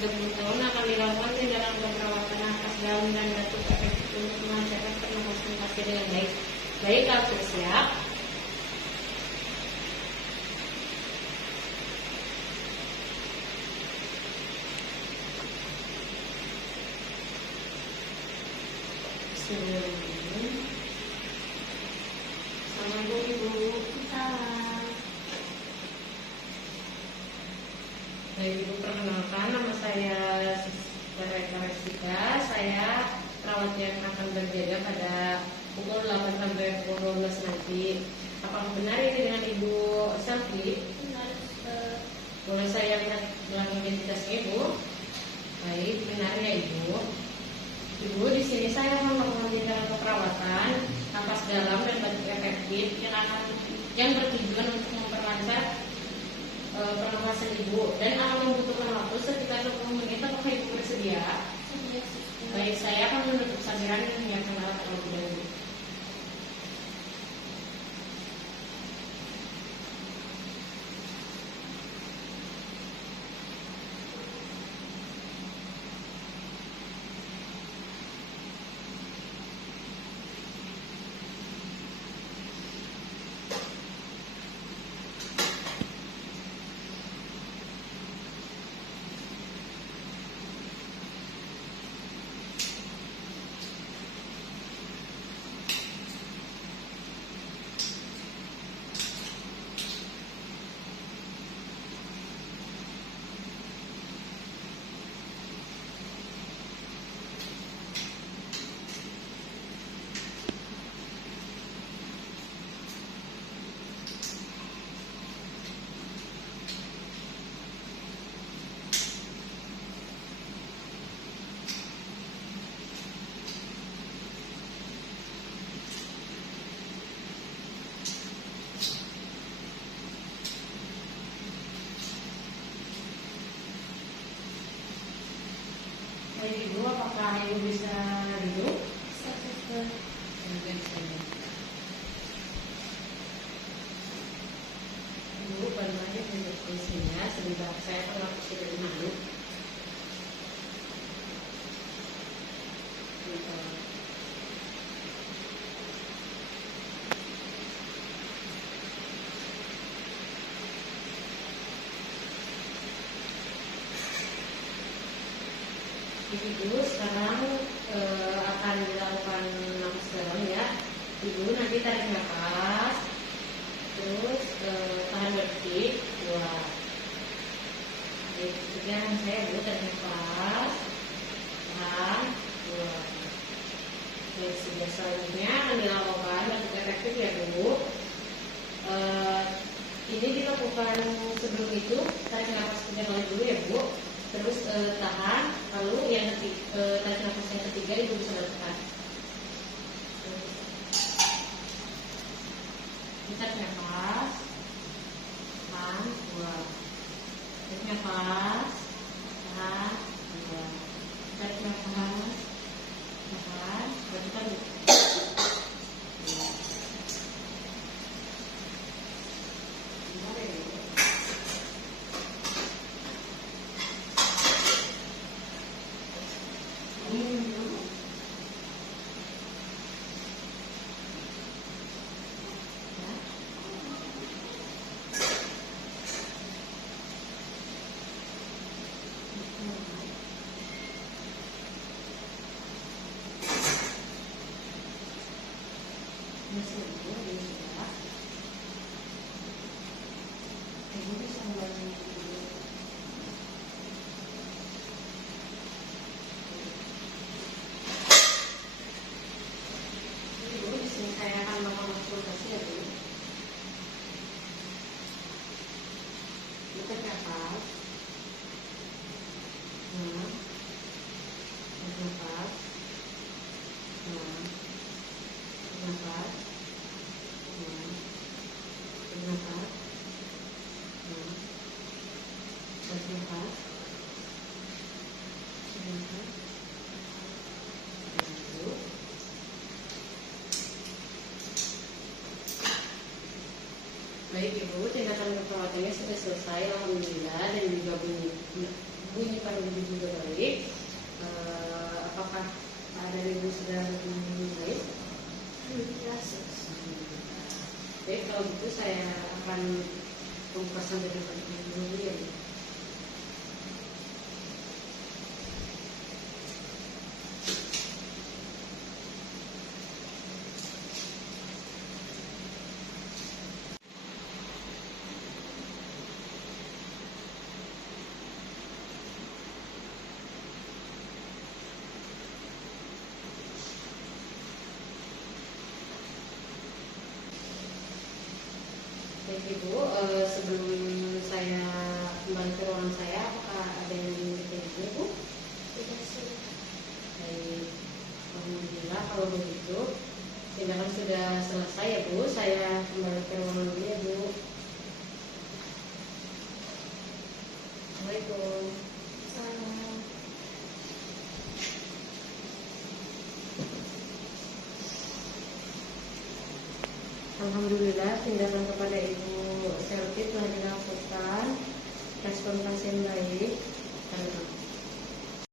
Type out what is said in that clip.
30 tahun akan dilakukan tindakan perawatan nafas dalam dan batuk efektif untuk melancarkan pernapasan pasien dengan baik. Baik, kalau sudah siap. Assalamualaikum Ibu. Baik Ibu, perkenalkan nama saya Resika. Saya perawat yang akan berjaga pada pukul 8 sampai pukul 12 nanti. Apakah benar ini dengan Ibu Selfie? Benar. Boleh saya lihat belakang identitasnya Ibu? Baik, benar ya Ibu. Ibu, di sini saya akan melakukan tindakan keperawatan napas dalam dan batuk efektif yang bertujuan untuk memperlancar pernapasan Ibu dan akan membutuhkan waktu sekitar 20 menit. Apakah Ibu bersedia? Baik, saya akan menutup sambiran dan menyiapkan alat terlebih dahulu. Baik Ibu, apakah Ibu bisa duduk? Bisa. Ibu, baru aja duduk di sini ya. Sebentar, saya pernah sudah dulu. Ibu, sekarang akan dilakukan napas dalam ya. Ibu nanti tarik nafas, terus tahan berdetik 2. Jadi sekian saya Ibu, tarik nafas, tahan 2. Jadi selanjutnya akan dilakukan batuk efektif ya Bu. Ini dilakukan sebelum itu tarik nafas 3 kali dulu ya Bu. Terus tahan, lalu yang tarik nafas yang ketiga Ibu bisa bertahan. Tarik nafas, tahan 2. Tarik nafas, tahan 2. Tarik nafas, tahan, bertahan. Baik Ibu, tindakan keperawatannya sudah selesai, alhamdulillah, dan juga bunyi pada akan pembukasan dari dulu ya. Baik Ibu, sebelum saya kembali ke ruangan saya, apakah ada yang ingin ditanyakan Ibu? Tidak sih. Baik, alhamdulillah kalau begitu tindakan sudah selesai ya Bu. Saya kembali ke ruangan dulu ya Bu. Assalamualaikum. Salam. Alhamdulillah tindakan kepada Ibu Selvi telah dilakukan, respon pasien baik.